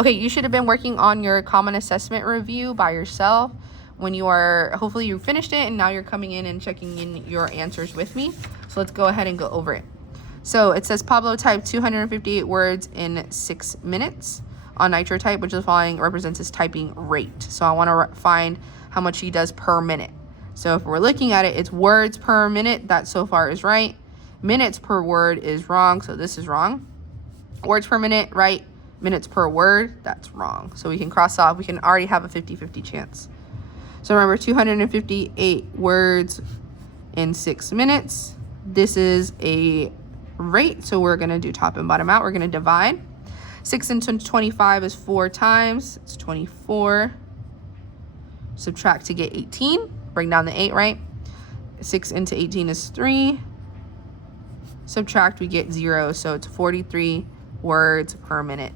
Okay, you should have been working on your common assessment review by yourself when you are, hopefully you finished it and now you're coming in and checking in your answers with me. So let's go ahead and go over it. So it says Pablo typed 258 words in 6 minutes on NitroType, which the following represents his typing rate. So I want to find how much he does per minute. So if we're looking at it, it's words per minute. That so far is right. Minutes per word is wrong, so this is wrong. Words per minute, right. Minutes per word, that's wrong. So we can cross off. We can already have a 50-50 chance. So remember, 258 words in 6 minutes. This is a rate, so we're going to do top and bottom out. We're going to divide. 6 into 25 is 4 times. It's 24. Subtract to get 18. Bring down the 8, right? 6 into 18 is 3. Subtract, we get 0, so it's 43 words per minute.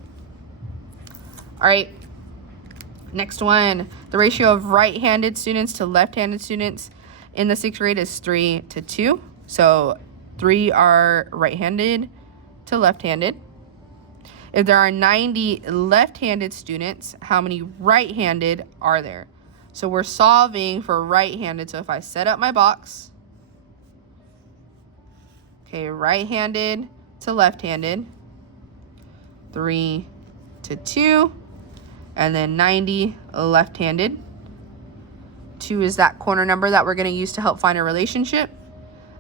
All right, next one. The ratio of right-handed students to left-handed students in the 6th grade is 3 to 2. So 3 are right-handed to left-handed. If there are 90 left-handed students, how many right-handed are there? So we're solving for right-handed. So if I set up my box, okay, right-handed to left-handed, 3 to 2, and then 90 left-handed. 2 is that corner number that we're going to use to help find a relationship.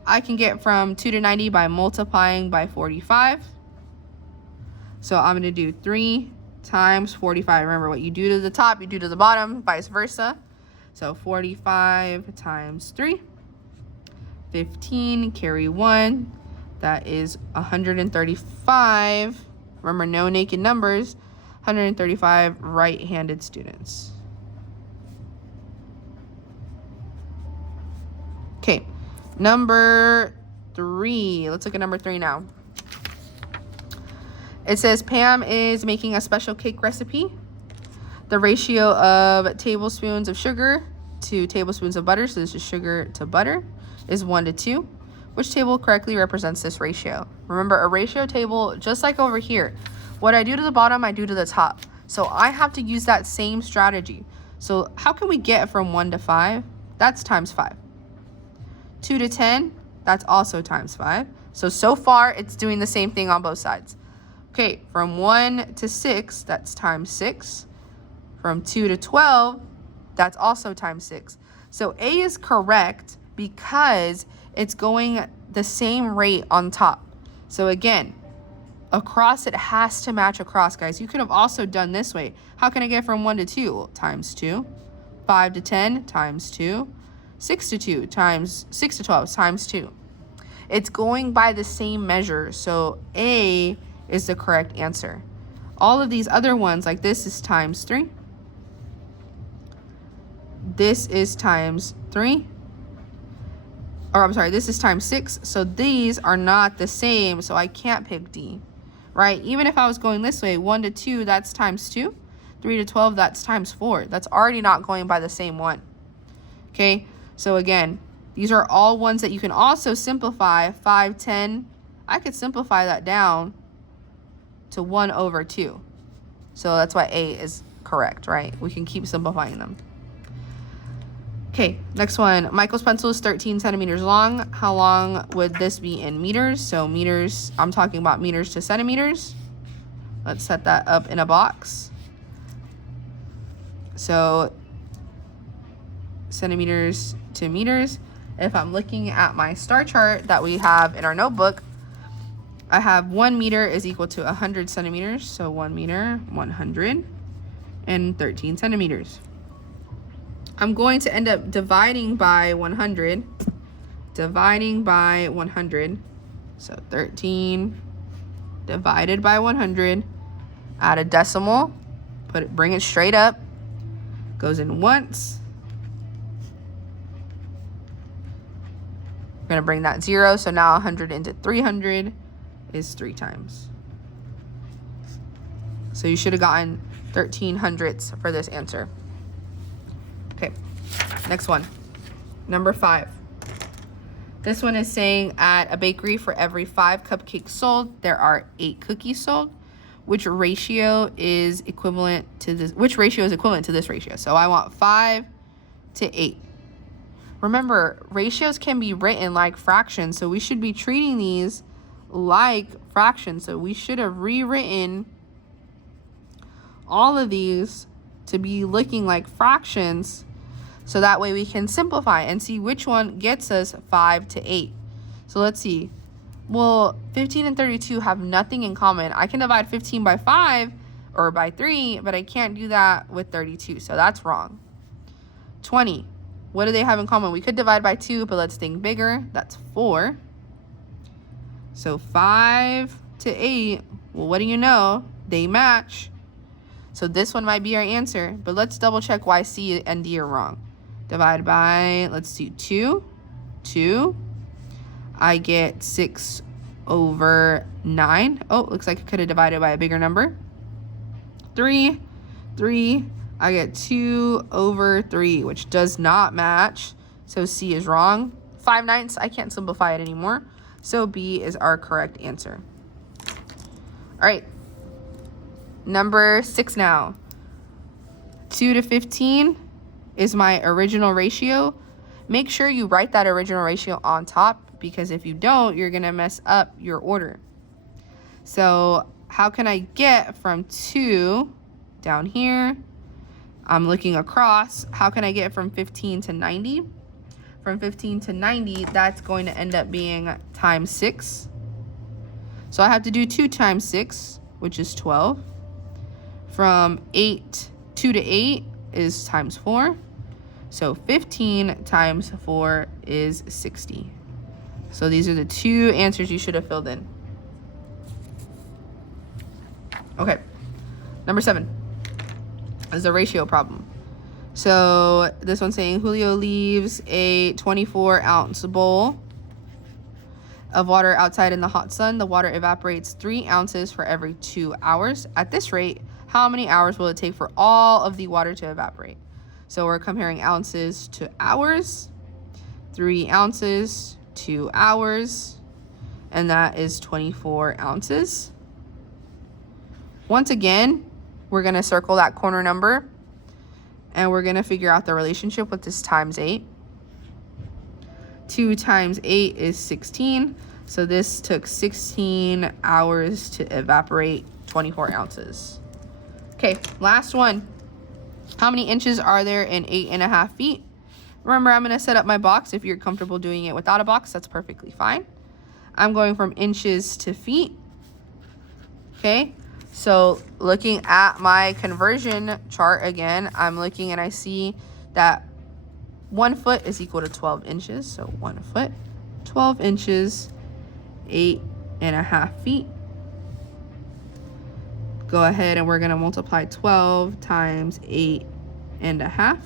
I can get from 2 to 90 by multiplying by 45. So I'm going to do 3 times 45. Remember, what you do to the top, you do to the bottom, vice versa. So 45 times 3. 15, carry 1. That is 135. Remember, no naked numbers. 135 right-handed students. Okay, number 3. Let's look at number 3 now. It says Pam is making a special cake recipe. The ratio of tablespoons of sugar to tablespoons of butter, so this is sugar to butter, is 1 to 2. Which table correctly represents this ratio? Remember, a ratio table, just like over here, what I do to the bottom, I do to the top. So I have to use that same strategy. So how can we get from 1 to 5? That's times 5. 2 to 10, that's also times 5. So far, it's doing the same thing on both sides. Okay, from 1 to 6, that's times 6. From 2 to 12, that's also times 6. So A is correct because it's going the same rate on top. So again, across it has to match across, guys. You could have also done this way. How can I get from 1 to 2? Times 2. 5 to 10 times 2. 6 to 2 times 6 to 12 times 2. It's going by the same measure. So A is the correct answer. All of these other ones, like this is times 3. This is times 3. Or I'm sorry, this is times 6. So these are not the same, so I can't pick D, right? Even if I was going this way, 1 to 2, that's times 2. 3 to 12, that's times 4. That's already not going by the same one. Okay, so again, these are all ones that you can also simplify. 5, 10, I could simplify that down to 1 over 2. So that's why A is correct, right? We can keep simplifying them. Okay, next one. Michael's pencil is 13 centimeters long. How long would this be in meters? So meters, I'm talking about meters to centimeters. Let's set that up in a box. So centimeters to meters. If I'm looking at my star chart that we have in our notebook, I have 1 meter is equal to 100 centimeters. So 1 meter, 113 centimeters. I'm going to end up dividing by 100. Dividing by 100. So 13 divided by 100. Add a decimal. Bring it straight up. Goes in once. We're going to bring that 0. So now 100 into 300 is 3 times. So you should have gotten 13 hundredths for this answer. Okay, next one. Number 5. This one is saying at a bakery for every 5 cupcakes sold, there are 8 cookies sold. which ratio is equivalent to this, ratio. So I want 5 to 8. Remember, ratios can be written like fractions, so we should be treating these like fractions. So we should have rewritten all of these to be looking like fractions, so that way we can simplify and see which one gets us 5 to 8. So let's see. Well, 15 and 32 have nothing in common. I can divide 15 by 5 or by 3, but I can't do that with 32, so that's wrong. 20. What do they have in common? We could divide by 2, but let's think bigger. That's 4. So 5 to 8, well, what do you know? They match. So this one might be our answer, but let's double check why C and D are wrong. Divide by, let's do 2. I get 6 over 9. Oh, looks like I could have divided by a bigger number. 3. I get 2 over 3, which does not match. So C is wrong. 5/9, I can't simplify it anymore. So B is our correct answer. All right. Number 6 now. 2 to 15 is my original ratio. Make sure you write that original ratio on top, because if you don't, you're going to mess up your order. So how can I get from 2 down here? I'm looking across. How can I get from 15 to 90? From 15 to 90, that's going to end up being times 6. So I have to do 2 times 6, which is 12. From 2 to 8 is times 4. So 15 times 4 is 60. So these are the 2 answers you should have filled in. Okay, number 7 is the ratio problem. So this one's saying Julio leaves a 24-ounce bowl of water outside in the hot sun. The water evaporates 3 ounces for every 2 hours. At this rate, how many hours will it take for all of the water to evaporate? So we're comparing ounces to hours. 3 ounces, 2 hours, and that is 24 ounces. Once again, we're going to circle that corner number, and we're going to figure out the relationship with this times 8. 2 times 8 is 16. So this took 16 hours to evaporate 24 ounces. Okay, last one. How many inches are there in 8.5 feet? Remember, I'm going to set up my box. If you're comfortable doing it without a box, that's perfectly fine. I'm going from inches to feet. Okay, so looking at my conversion chart again, I'm looking and I see that 1 foot is equal to 12 inches. So 1 foot, 12 inches, 8.5 feet. Go ahead and we're going to multiply 12 times 8.5.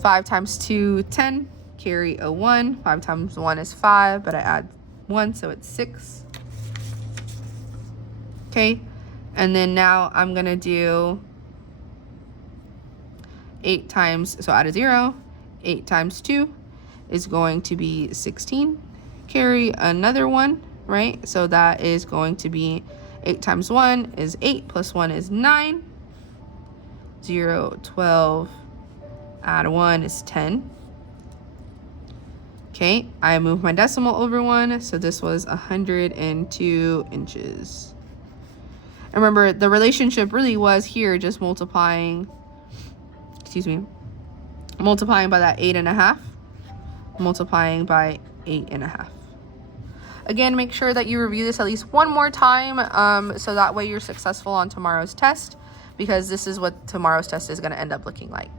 5 times 2, 10. Carry a 1. 5 times 1 is 5, but I add 1, so it's 6. Okay, and then now I'm going to do 8 times, so add a 0. 8 times 2 is going to be 16. Carry another 1, right? So that is going to be 8 times 1 is 8, plus 1 is 9. 0, 12, add 1 is 10. Okay, I move my decimal over 1, so this was 102 inches. And remember, the relationship really was here just multiplying by that 8.5, multiplying by 8.5. Again, make sure that you review this at least one more time, so that way you're successful on tomorrow's test, because this is what tomorrow's test is going to end up looking like.